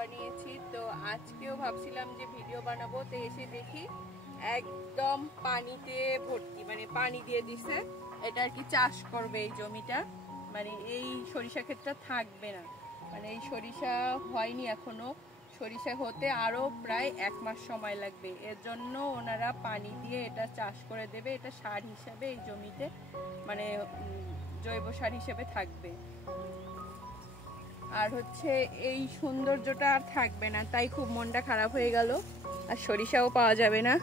বানিয়েছি। তো আজকেও ভাবছিলাম যে ভিডিও বানাবো, তো এসে দেখি একদম পানিতে ভর্তি, মানে পানি দিয়ে দিছে। এটা আর কি চাষ করবে এই জমিটা, মানে এই সরিষা ক্ষেতটা থাকবে না, মানে এই সরিষা হয়নি এখনো, সরিষা হতে আরো প্রায় 1 মাস সময় লাগবে। এর জন্য ওনারা পানি দিয়ে এটা চাষ করে দেবে। এটা সার হিসেবে এই জমিতে, মানে জৈব সার হিসেবে থাকবে। আর হচ্ছে এই সৌন্দর্যটা আর থাকবে না, তাই খুব মনটা খারাপ হয়ে গেল। আর সরিষাও পাওয়া যাবে না।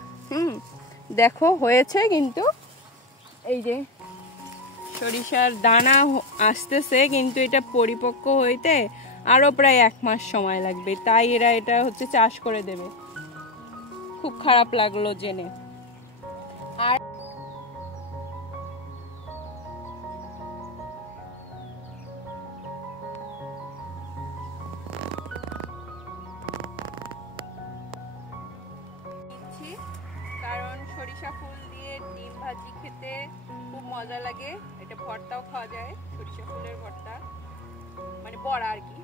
দেখো হয়েছে, কিন্তু এই যে সরিষার দানা আসতেছে, কিন্তু এটা পরিপক্ক হইতে আরো প্রায় 1 মাস সময় লাগবে। তাই এরা এটা হচ্ছে চাষ করে দেবে। খুব খারাপ লাগলো জেনে। আর কারণ সরিষা ফুল দিয়ে ডিম ভাজি খেতে খুব মজা লাগে। এটা ভর্তাও খাওয়া যায়, সরিষা ফুলের ভর্তা, মানে বড়া আর কি,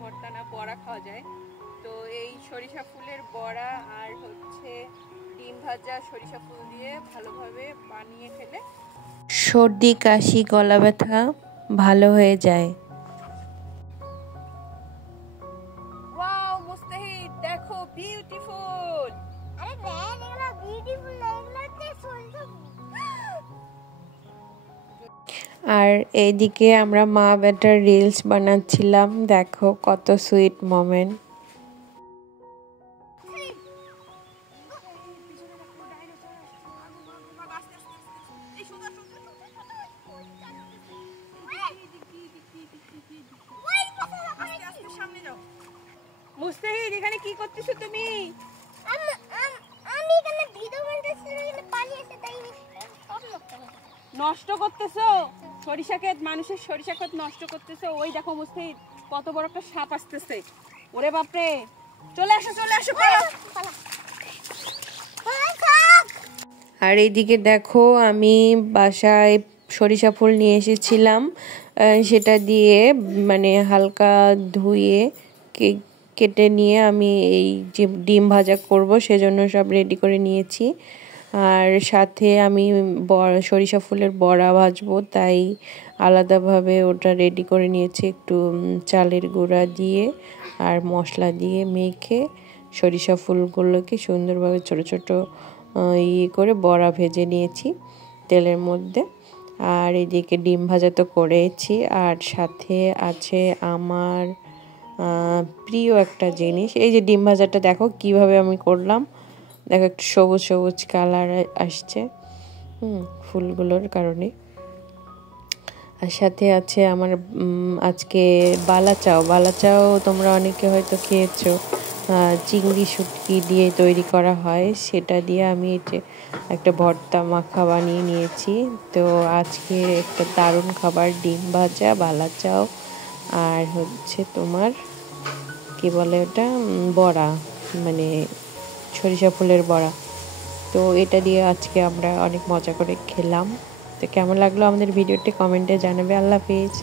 ভর্তা না বড়া খাওয়া যায়। তো এই সরিষা ফুলের বড়া আর হচ্ছে ডিম ভাজা সরিষা ফুল দিয়ে ভালোভাবে বানিয়ে খেলে সর্দি কাশি গলা ব্যথা ভালো হয়ে যায়। ওয়াও মুস্তাহিদ, দেখো বিউটিফুল। আরে ম্যান, এগুলো বিউটিফুল না, এগুলো তো সুন্দর। আর এইদিকে আমরা মা বেটার রিলস বানাচ্ছিলাম, দেখো কত সুইট মোমেন্ট। মুস্তাহিদ, এখানে কি করতেছো তুমি? আমি এখানে ভিডিও বানাচ্ছি, এখানে পানি আছে তাই নষ্ট করতেছো সরিষা ক্ষেত, মানুষের সরিষা ক্ষেত নষ্ট করতেছো। ওই দেখো মুস্তাহিদ, কত বড় একটা সাপ আসতেছে। ওরে বাপরে, চলে আসো চলে আসো। আর এইদিকে দেখো আমি বাসায় সরিষা ফুল নিয়ে এসেছিলাম, সেটা দিয়ে মানে হালকা ধুয়ে কেটে নিয়ে আমি এই যে ডিম ভাজা করব সেজন্য সব রেডি করে নিয়েছি। আর সাথে আমি সরিষা ফুলের বড়া ভাজবো, তাই আলাদাভাবে ওটা রেডি করে নিয়েছি। একটু চালের গুঁড়া দিয়ে আর মশলা দিয়ে মেখে সরিষা ফুলগুলোকে সুন্দরভাবে ছোট ছোট ইয়ে করে বড়া ভেজে নিয়েছি তেলের মধ্যে। আর এদিকে ডিম ভাজা তো করেছি, আর সাথে আছে আমার প্রিয় একটা জিনিস, এই যে ডিম ভাজাটা দেখো কিভাবে আমি করলাম। দেখো একটু সবুজ সবুজ কালার আসছে ফুলগুলোর কারণে। আর সাথে আছে আমার আজকে বালা চাও তোমরা অনেকে হয়তো খেয়েছো, চিংড়ি শুটকি দিয়ে তৈরি করা হয়, সেটা দিয়ে আমি একটা ভর্তা মাখা বানিয়ে নিয়েছি। তো আজকে একটা দারুণ খাবার, ডিম ভাজা, বালা চাও, আর হচ্ছে তোমার কি বলে ওটা, বড়া, মানে সরিষা ফুলের বড়া। তো এটা দিয়ে আজকে আমরা অনেক মজা করে খেলাম। তো কেমন লাগলো আমাদের ভিডিওটি কমেন্টে জানাবে। আল্লাহ হাফেজ।